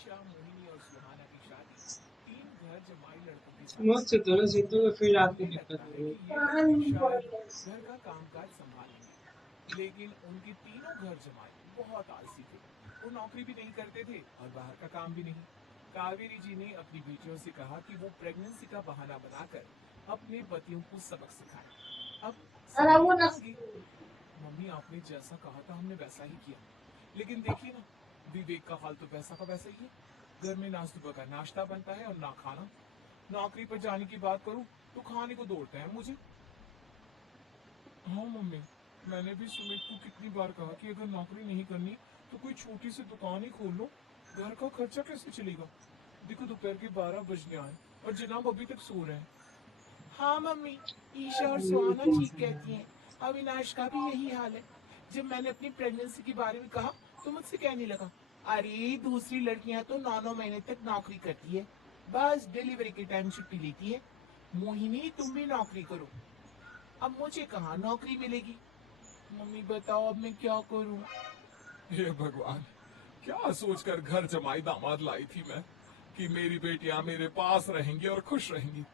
ईशा, मोहिनी और सुहाना की शादी तीन घर जमाई लड़कों के साथ मस्त हुई। तरह से तो फिर आपको उन्हें दिक्कत लगता हो है रही कि ये लड़के शायद घर का कामकाज संभालेंगे, लेकिन उनके तीनों घर जमाई बहुत आलसी थे। वो नौकरी भी नहीं करते थे और बाहर का काम भी नहीं। कावेरी जी ने अपनी बेटियों से कहा कि वो प्रेगनेंसी का बहाना बनाकर अपने पतियों को सबक सिखाएं। अब समय आ गई। मम्मी, आपने जैसा कहा था हमने वैसा ही किया, लेकिन देखिए ना, विवेक का हाल तो वैसा का वैसा ही है। घर में ना सुबह का नाश्ता बनता है और ना खाना। नौकरी पर जाने की बात करूं तो खाने को दौड़ते हैं मुझे। हाँ मम्मी, मैंने भी सुमित को कितनी बार कहा कि अगर नौकरी नहीं करनी तो कोई छोटी सी दुकान ही खोल लो। घर का खर्चा कैसे चलेगा? देखो, दोपहर के 12 बजने आए और जनाब अभी तक सो रहे हैं। हाँ मम्मी, ईशा और सुहाना ठीक कहती हैं। अविनाश का भी यही हाल है। जब मैंने अपनी प्रेगनेंसी के बारे में कहा तो मुझसे कहने लगा, अरे दूसरी लड़कियां तो 9 9 महीने तक नौकरी करती है, बस डिलीवरी के टाइम छुट्टी लेती है। मोहिनी, तुम भी नौकरी करो। अब मुझे कहाँ नौकरी मिलेगी? मम्मी बताओ, अब मैं क्या करूँ? हे भगवान, क्या सोचकर घर जमाई दामाद लाई थी मैं कि मेरी बेटियां मेरे पास रहेंगी और खुश रहेंगी।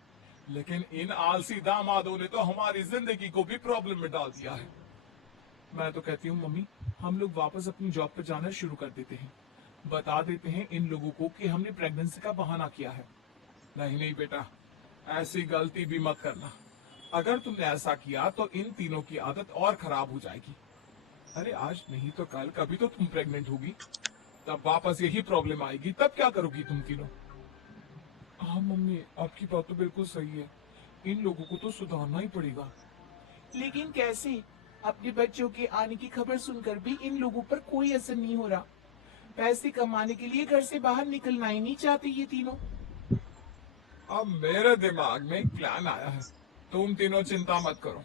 लेकिन इन आलसी दामादों ने तो हमारी जिंदगी को भी प्रॉब्लम में डाल दिया है। मैं तो कहती हूँ मम्मी, हम लोग वापस अपनी जॉब पर जाना शुरू कर देते हैं। बता देते हैं इन लोगों को कि हमने प्रेगनेंसी का बहाना किया है। नहीं नहीं बेटा, ऐसी गलती भी मत करना। अगर तुमने ऐसा किया तो इन तीनों की आदत और खराब हो जाएगी। अरे आज नहीं तो कल कभी तो तुम प्रेग्नेंट होगी, तब वापस यही प्रॉब्लम आएगी, तब क्या करोगी तुम तीनों? हाँ मम्मी, आपकी बात तो बिल्कुल सही है। इन लोगों को तो सुधारना ही पड़ेगा। लेकिन कैसे? अपने बच्चों के आने की खबर सुनकर भी इन लोगों पर कोई असर नहीं हो रहा। पैसे कमाने के लिए घर से बाहर निकलना ही नहीं चाहते ये तीनों। अब मेरे दिमाग में एक प्लान आया है। तुम तीनों चिंता मत करो,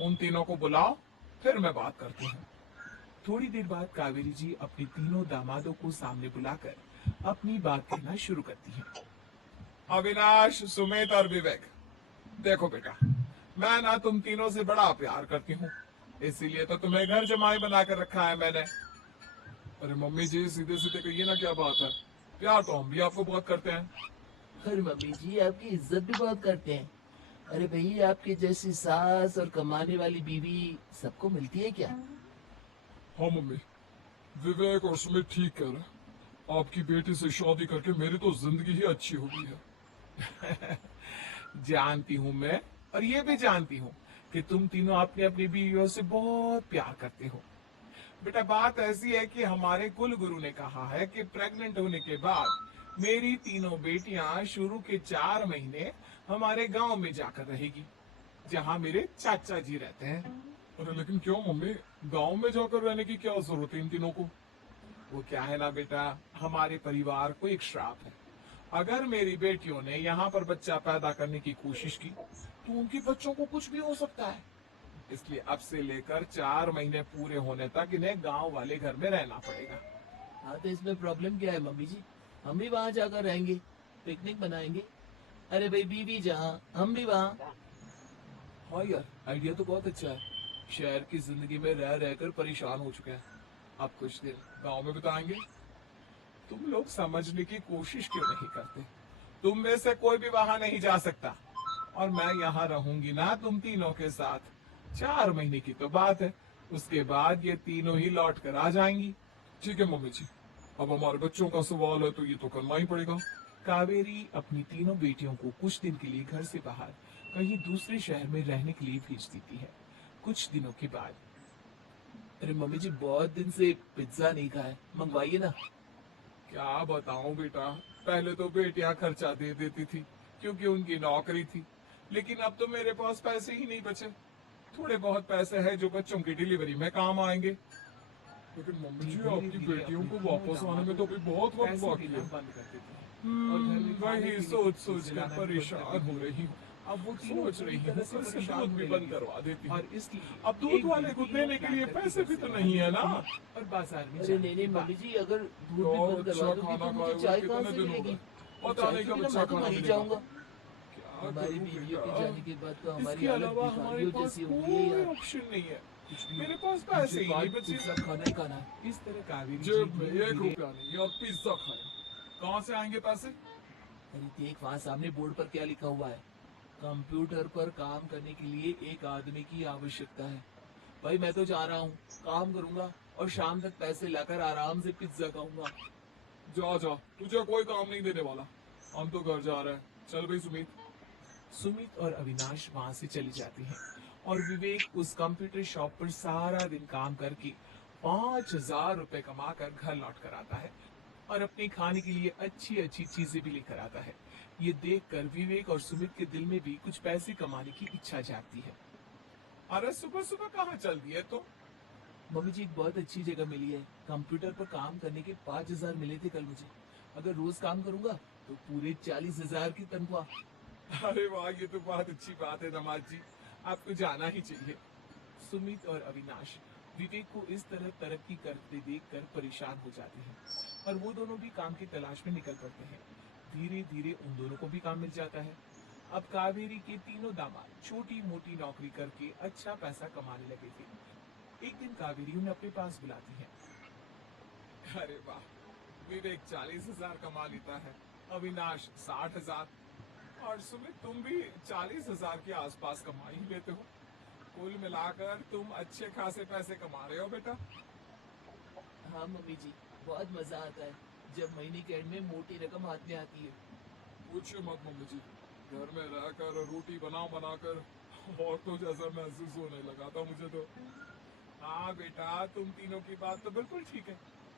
उन तीनों को बुलाओ, फिर मैं बात करती हूँ। थोड़ी देर बाद कावेरी जी अपने तीनों दामादों को सामने बुलाकर अपनी बात कहना शुरू करती हैं। अविनाश, सुमित और विवेक, देखो बेटा, मैं ना तुम तीनों से बड़ा प्यार करती हूँ, इसीलिए तो तुम्हें घर जमाई बना कर रखा है मैंने। अरे मम्मी जी, सीधे सीधे कहिए ना, क्या बात है? प्यार तो हम भी आपको बहुत करते हैं। अरे मम्मी जी, आपकी इज्जत भी बहुत करते हैं। अरे भाई, आपके जैसी सास और कमाने वाली बीवी सबको मिलती है क्या? हाँ मम्मी, विवेक और सुमित ठीक कह रहे हैं। आपकी बेटी से शादी करके मेरी तो जिंदगी ही अच्छी हो गई है। जानती हूँ मैं, और ये भी जानती हूँ कि तुम तीनों अपनी अपनी बीवियों से बहुत प्यार करते हो। बेटा, बात ऐसी है कि हमारे कुल गुरु ने कहा है कि प्रेग्नेंट होने के बाद मेरी तीनों बेटियां शुरू के 4 महीने हमारे गांव में जाकर रहेगी, जहां मेरे चाचा जी रहते हैं। अरे लेकिन क्यों मम्मी, गांव में जाकर रहने की क्या जरूरत है इन तीनों को? वो क्या है ना बेटा, हमारे परिवार को एक श्राप है। अगर मेरी बेटियों ने यहाँ पर बच्चा पैदा करने की कोशिश की तो उनके बच्चों को कुछ भी हो सकता है। इसलिए अब से लेकर 4 महीने पूरे होने तक इन्हें गांव वाले घर में रहना पड़ेगा। हाँ, तो इसमें प्रॉब्लम क्या है मम्मी जी? हम भी वहाँ जाकर रहेंगे, पिकनिक मनाएंगे। अरे भाई, बीवी जहाँ हम भी वहाँ। हाँ यार, आइडिया तो बहुत अच्छा है। शहर की जिंदगी में रह रहकर परेशान हो चुके हैं, अब कुछ दिन गांव में बिताएंगे। तुम लोग समझने की कोशिश क्यों नहीं करते? तुम में से कोई भी वहां नहीं जा सकता, और मैं यहाँ रहूंगी ना तुम तीनों के साथ। 4 महीने की तो बात है, उसके बाद ये तीनों ही लौट कर आ जाएंगी। ठीक है मम्मी जी, अब हमारे बच्चों का सवाल है तो ये तो करना ही पड़ेगा। कावेरी अपनी तीनों बेटियों को कुछ दिन के लिए घर से बाहर कहीं दूसरे शहर में रहने के लिए भेज देती है। कुछ दिनों के बाद, अरे मम्मी जी, बहुत दिन से पिज्जा नहीं खाया, मंगवाइए ना। क्या बताऊं बेटा, पहले तो बेटियां खर्चा दे देती थी क्योंकि उनकी नौकरी थी, लेकिन अब तो मेरे पास पैसे ही नहीं बचे। थोड़े बहुत पैसे हैं जो बच्चों की डिलीवरी में काम आएंगे। लेकिन मम्मी जी, आपकी बेटियों को वापस आने में तो अभी बहुत वक्त बाकी है। वही सोच सोच कर परेशान हो रही हूँ। अब वो सोच रही हूँ उसे दूध भी बंद करवा देती हूँ। अब दूध वाले को देने के लिए पैसे भी तो नहीं है ना। और बाजार में अरे नहीं नहीं मम्मी जी, अगर दूध भी और बंद करवा अच्छा दोगी खाना तो खाए मुझे हुए चाय कहाँ कितने से दिन हो मिलेगी? गए, और पता चाय नहीं के कब बिना अच्छा मैं तो खाना मर ही मिलेगा। जाऊंगा। क्या हमारी करूं बीवियों के बेटा, जाने के बाद तो हमारी इसके हालत अलावा हमारे भिखारियों पास जैसी हो गई है कोई यार। ऑप्शन नहीं है। मेरे पास पैसे ही नहीं बचे। पिज्जा खाना ही खाना है। इस तरह कावेरी जी जेब में धीरे एक धीरे रुपया नहीं और पिज्जा खाया। कहाँ से आएंगे पैसे? अरे देख वहाँ सामने बोर्ड पर क्या लिखा हुआ है, कंप्यूटर पर काम करने के लिए एक आदमी की आवश्यकता है। भाई मैं तो जा रहा हूँ, काम करूंगा और शाम तक पैसे लाकर आराम से पिज्जा खाऊंगा। जा जा, तुझे कोई काम नहीं देने वाला। हम तो घर जा रहे हैं। चल भाई सुमित। सुमित और अविनाश वहां से चले जाते हैं और विवेक उस कंप्यूटर शॉप पर सारा दिन काम करके 5,000 रुपए कमा कर घर लौट कर आता है और अपने खाने के लिए अच्छी अच्छी चीजें भी लेकर आता है। ये देखकर विवेक और सुमित के दिल में भी कुछ पैसे कमाने की इच्छा जागती है। अरे सुबह सुबह कहाँ चल दिए तो? मम्मी जी एक बहुत अच्छी जगह मिली है, कंप्यूटर पर काम करने के 5,000 मिले थे कल मुझे। अगर रोज काम करूंगा तो पूरे 40,000 की तनख्वाह। अरे वाह, ये तो बहुत अच्छी बात है दामाद जी। आपको जाना ही चाहिए। सुमित और अविनाश विवेक को इस तरह तरक्की करते देखकर परेशान हो जाते हैं और वो दोनों भी काम की तलाश में निकल पड़ते हैं। धीरे धीरे उन दोनों को भी काम मिल जाता है। अब कावेरी के तीनों दामाद छोटी मोटी नौकरी करके अच्छा पैसा कमाने लगे थे। एक दिन कावेरी उन्हें अपने पास बुलाती है। अरे वाह, विवेक 40,000 कमा लेता है, अविनाश 60,000 और सुमित तुम भी 40,000 के आसपास कमा ही लेते हो। कुल मिलाकर तुम अच्छे खासे पैसे कमा रहे हो बेटा। हाँ मम्मी जी, बहुत मजा आता है जब महीने के एंड में मोटी रकम हाथ में आती है। पूछिए मत मम्मी जी, घर में रहकर रोटी बना बनाकर औरतों जैसा महसूस होने लगा था मुझे तो। हाँ बेटा, तुम तीनों की बात तो बिल्कुल ठीक है।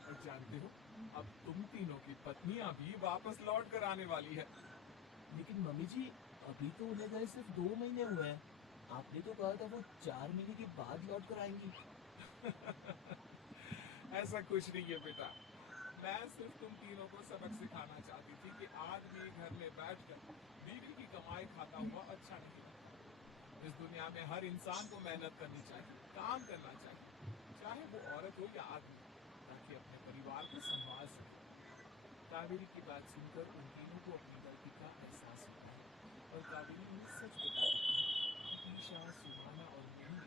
और जानते हो, अब तुम तीनों की पत्नियां भी वापस लौट कर आने वाली है। लेकिन मम्मी जी अभी तो उन्हें गए सिर्फ 2 महीने हुए हैं, आपने तो कहा था वो 4 महीने के बाद लौट कर आएंगी। ऐसा कुछ नहीं है बेटा। मैं सिर्फ तुम तीनों को सबक सिखाना चाहती थी कि आदमी घर में बैठकर बीवी की कमाई खाता हुआ अच्छा नहीं लगता। इस दुनिया में हर इंसान को मेहनत करनी चाहिए, काम करना चाहिए, चाहे वो औरत हो या आदमी, ताकि अपने परिवार को संभाल सके। कावेरी की बात सुनकर उन तीनों को अपनी गलती का एहसास होता है और कावेरी उन्हें सच बता देती है कि ईशा, सुहाना और मोहिनी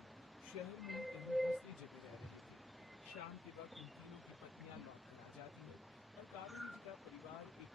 शहर में ही कहीं दूसरी जगह रह रहे थे। शाम के वक्त उन तीनों की पत्नियां लौट कर आ जाती हैं और कावेरी जी का परिवार एक